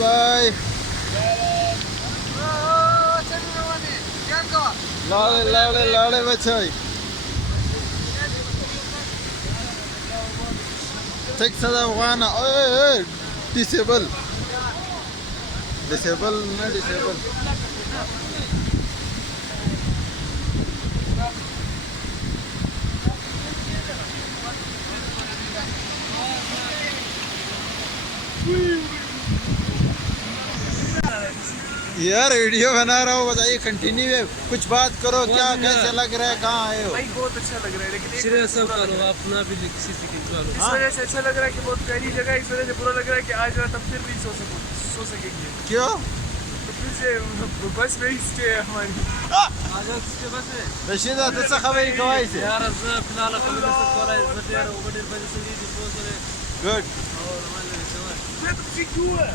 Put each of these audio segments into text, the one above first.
भाई लाड़े बचाई ठीक सदा अफगाना डिसेबल ना डिसेबल यार वीडियो बना रहा हूँ बताइए कंटिन्यू है कुछ बात करो क्या कैसे लग रहा है कहाँ आए हो भाई बहुत अच्छा लग रहा है लेकिन सीरियस करो अपना भी किसी से खिंचवा लो। इस वजह से अच्छा लग रहा है कि बहुत प्यारी जगह है इस वजह से बुरा लग रहा है कि आज रात हम फिर नहीं सो सकेंगे क्यों तो फिर से बस में ही स्टे है हमारी आज उसके बस है रशीदा तुझसे खबर कवाई से यार आज फिलहाल कभी नहीं सकता है बटे यार वो बड़े बजे से नहीं दिखो सरे गुड और हमारे समझ मैं तो सीखूं है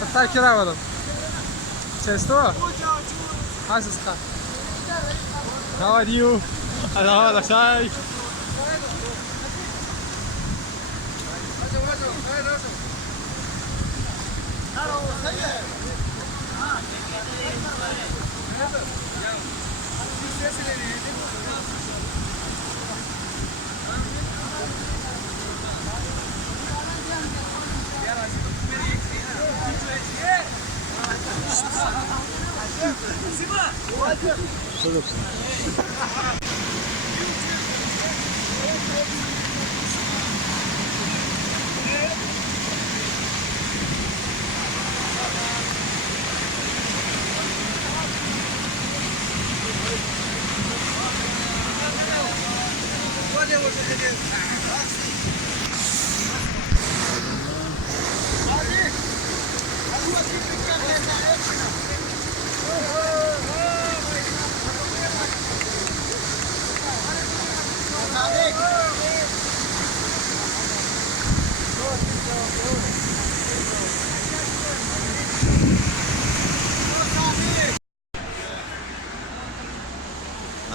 पता क्या वाला चेस्तो हासिस का how are you hello shay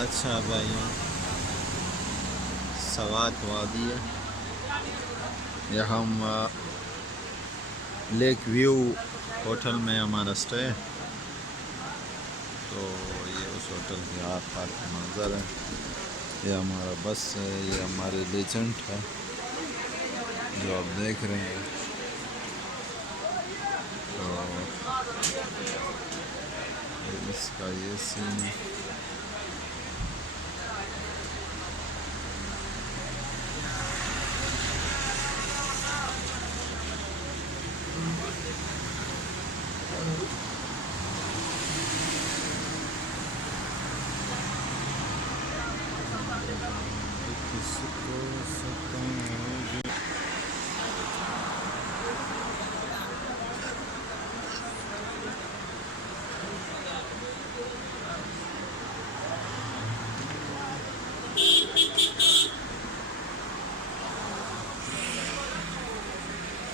अच्छा भाई सवात वादी है यहाँ हम लेक व्यू होटल में हमारा स्टे है तो ये उस होटल के आस पास का मंजर है ये हमारा बस है ये हमारे लेजेंड है जो आप देख रहे हैं तो इसका ये सीन है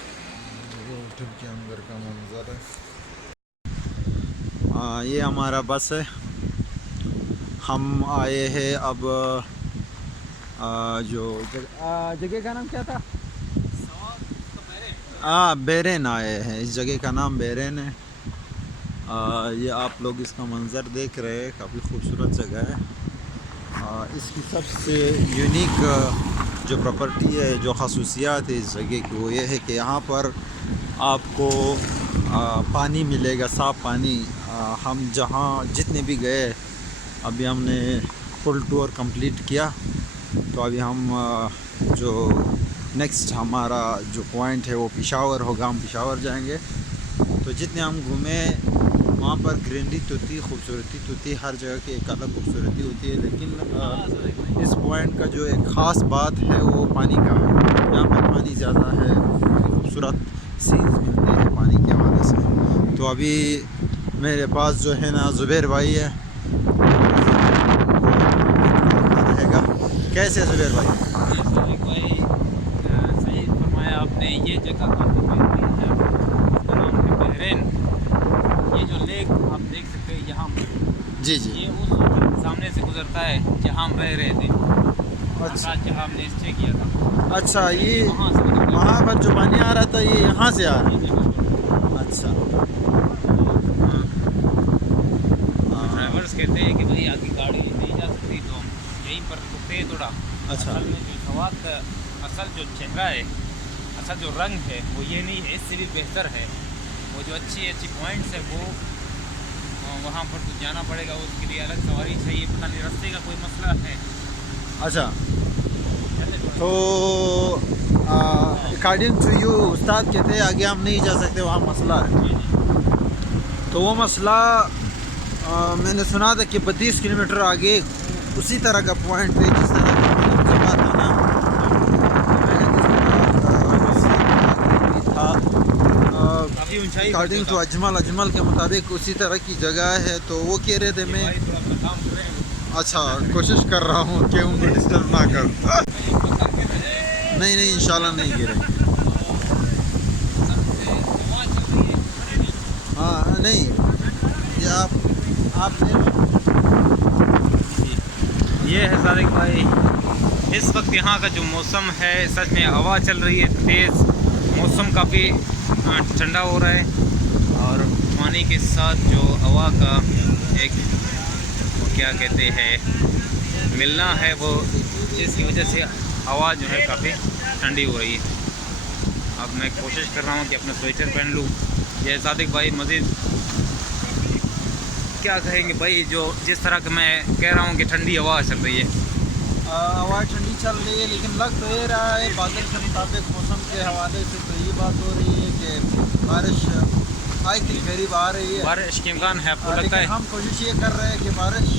होटल के अंदर का मंजर है। ये हमारा बस है। हम आए हैं अब जो जगह का नाम क्या था? बेरेन आए हैं। इस जगह का नाम बेरेन है। ये आप लोग इसका मंज़र देख रहे हैं, काफ़ी खूबसूरत जगह है। इसकी सबसे यूनिक जो प्रॉपर्टी है, जो खसूसियात है इस जगह की, वो ये है कि यहाँ पर आपको पानी मिलेगा, साफ़ पानी। हम जहाँ जितने भी गए, अभी हमने फुल टूर कंप्लीट किया, तो अभी हम जो नेक्स्ट हमारा जो पॉइंट है वो पेशावर होगा, हम पेशावर जाएंगे। तो जितने हम घूमे वहाँ पर ग्रीनरी तो थी, खूबसूरती तो थी, हर जगह की एक अलग खूबसूरती होती है, लेकिन इस पॉइंट का जो एक ख़ास बात है वो पानी का है। यहाँ पर पानी ज़्यादा है, खूबसूरत सीन्स मिलते हैं पानी के हवाले से। तो अभी मेरे पास जो है ना ज़ुबैर भाई है, रहेगा। कैसे ज़ुबैर भाई? सही फरमाया आपने। ये जगह आपको इसका नाम है बहरीन। ये जो लेक आप देख सकते हैं यहाँ पर, जी जी। ये उस होटल के सामने से गुजरता है जहाँ हम रह रहे थे। अच्छा जहाँ हमने स्टे किया था। अच्छा, ये वहाँ से गुजरता है। वहाँ पर जो पानी आ रहा था ये यहाँ से आ रहा ये जगह पर है? अच्छा। ड्राइवर्स कहते हैं कि भाई आगे गाड़ी नहीं जा सकती, तो हम यहीं पर रुकते हैं थोड़ा। अच्छा। असल में जो सवाद का असल जो चेहरा है, असल जो रंग है वो ये नहीं है, इससे भी बेहतर है। वो जो अच्छी अच्छी पॉइंट्स है वो वहाँ पर तो जाना पड़ेगा, उसके लिए अलग सवारी चाहिए। पता नहीं रास्ते का कोई मसला है। अच्छा, चले थोड़ा। तो अकॉर्डिंग टू यू उस्ताद कहते हैं आगे हम नहीं जा सकते, वहाँ मसला है। जी, जी। तो वो मसला मैंने सुना था कि 32 किलोमीटर आगे उसी तरह का पॉइंट पे, जिस तरह का मतलब जगह था ना, काफ़ी ऊंचाई पर अकॉर्डिंग जो टू था। अजमल के मुताबिक उसी तरह की जगह है। तो वो कह रहे थे मैं भाई थोड़ा अपना काम कर रहे हैं। अच्छा कोशिश कर रहा हूँ कि उनको डिस्टर्ब ना करूँ। नहीं नहीं, इंशाल्लाह नहीं गिरे। हाँ नहीं, ये आप ये है सादिक भाई, इस वक्त यहाँ का जो मौसम है, सच में हवा चल रही है तेज़, मौसम काफ़ी ठंडा हो रहा है, और पानी के साथ जो हवा का एक वो क्या कहते हैं मिलना है, वो जिसकी वजह से हवा जो है काफ़ी ठंडी हो रही है। अब मैं कोशिश कर रहा हूँ कि अपना स्वेटर पहन लूँ। ये सादिक भाई मज़ीद क्या कहेंगे भाई, जो जिस तरह का मैं कह रहा हूँ कि ठंडी हवा चल रही है। हवा ठंडी चल रही है, लेकिन लग तो ये रहा है बादल के मुताबिक मौसम के हवाले से, तो ये बात हो रही है कि बारिश आए के करीब आ रही है। बारिश के इम्कान है, आपको लगता लेकिन है? हम कोशिश ये कर रहे हैं कि बारिश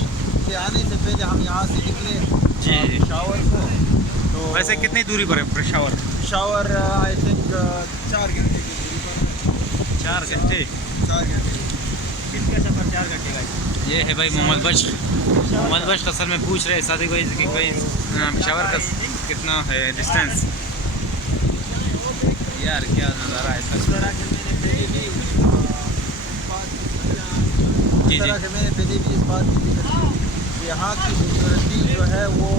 के आने से पहले हम यहाँ से निकले जी। पेशावर को। तो वैसे कितनी दूरी पर है पेशावर? पेशावर आई थिंक 4 घंटे की दूरी पर। 4 घंटे। 4 घंटे कितने सफ़र 4 घंटे का? ये है भाई मोहम्मद बश असल में पूछ रहे हैं सादिक भाई कि भाई पेशावर का कितना है डिस्टेंस। यार क्या नज़ारा है सच में। जी जी। मैंने पहले भी इस बात की जिक्र की, यहाँ की खूबसूरती जो है वो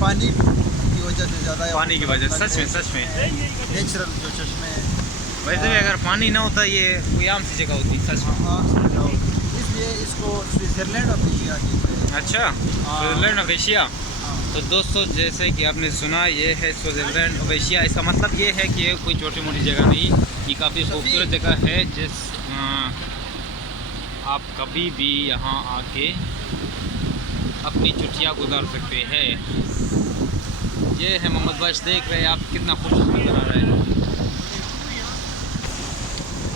पानी की वजह से ज़्यादा है। पानी की वजह, सच में नेचुरल जो चश्मे। वैसे भी अगर पानी ना होता ये कोई आम सी जगह होती सच में। हाँ, इसलिए इसको स्विट्ज़रलैंड ऑफ एशिया कहते हैं। अच्छा, स्विट्ज़रलैंड ऑफ एशिया। तो दोस्तों जैसे कि आपने सुना, ये है स्विट्ज़रलैंड ऑफ एशिया। इसका मतलब ये है कि ये कोई छोटी मोटी जगह नहीं, ये काफ़ी खूबसूरत जगह है, जिस आप कभी भी यहाँ आके अपनी छुट्टियाँ गुजार सकते हैं। ये है मोहम्मद बश, देख रहे हैं आप कितना खूबसूरत नज़र आ रहा है।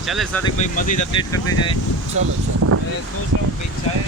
चले सादिक भाई मज़ीद अपडेट करते जाए। चलो मैं सोच रहा हूँ कि चाय